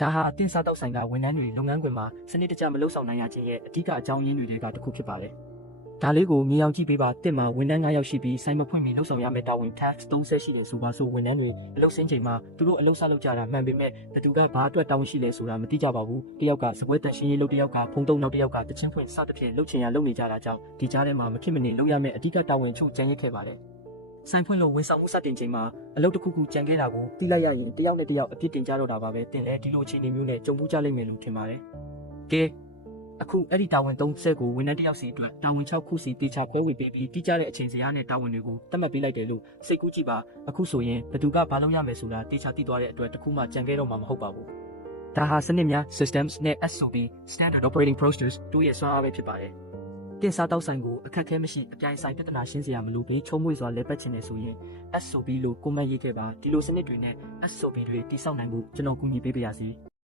ဒါဟာအသင့်စားတောက်ဆိုင်ကဝန်ထမ်းတွေလုပ်ငန်းခွင်မှာစနစ်တကျမလုပ်ဆောင်နိုင်ရခြင်းရဲ့အဓိကအကြောင်းရင်းတွေကတစ်ခုဖြစ်ပါတယ်။ဒါလေးကိုမြင်အောင်ကြည့်ပေးပါတစ်မှာဝန်ထမ်း9ယောက်ရှိပြီးဆိုင်မဖွင့်ပြီးလုပ်ဆောင်ရမယ့်တာဝန် task 30ရှိတယ်ဆိုပါဆိုဝန်ထမ်းတွေအလုပ်ဆင်းချိန်မှာသူတို့အလုပ်စလုပ်ကြတာမှန်ပေမဲ့ဘသူကဘာအတွက်တာဝန်ရှိလဲဆိုတာမသိကြပါဘူး။တယောက်ကစပွဲတန်ရှင်းရေးလုပ်တယောက်ကဖုံးတုံးနောက်တယောက်ကတချင်းဖွင့်စသဖြင့်လုပ်ချင်ရလုပ်နေကြတာကြောင့်ဒီကြားထဲမှာမဖြစ်မနေလုပ်ရမယ့်အဓိကတာဝန်ချုပ်ကျန်ရစ်ခဲ့ပါတယ်။ဆိုင်ဖွင့်လို့ဝန်ဆောင်မှုစတင်ချိန်မှာအလုပ်တစ်ခုခုကြံခဲ့တာကိုသိလိုက်ရရင်တယောက်နဲ့တယောက်အပြစ်တင်ကြတော့တာပါပဲတင်လဲဒီလိုအခြေအနေမျိုးနဲ့ကြုံဘူးကြလိမ့်မယ်လို့ထင်ပါတယ်။ကဲအခုအဲ့ဒီတာဝန်30ကိုဝန်ထမ်းတယောက်စီအတွက်တာဝန်6ခုစီတေချာခွဲဝေပေးပြီးတိကျတဲ့အချိန်စရာနဲ့တာဝန်တွေကိုသတ်မှတ်ပေးလိုက်တယ်လို့စိတ်ကူးကြည့်ပါအခုဆိုရင်ဘသူကဘာလုပ်ရမယ်ဆိုတာတေချာသိသွားတဲ့အတွက်တခုမှကြံခဲ့တော့မှာမဟုတ်ပါဘူး။ဒါဟာစနစ်များ systems နဲ့ SOP standard operating procedures တို့ရဲ့စွမ်းအားပဲဖြစ်ပါတယ်။တင်စားတောက်ဆိုင်ကိုအခက်အခဲမရှိအပြိုင်ဆိုင်ပြဿနာရှင်းစရာမလိုပြီးချုံးမွေ့စွာလဲပတ်ချင်နေဆိုရင် SOP လို့ကွန်မန့်ရေးခဲ့ပါဒီလိုစနစ်တွေနဲ့ SOP တွေတိစောက်နိုင်ဖို့ကျွန်တော်ကူညီပေးပါရစေ။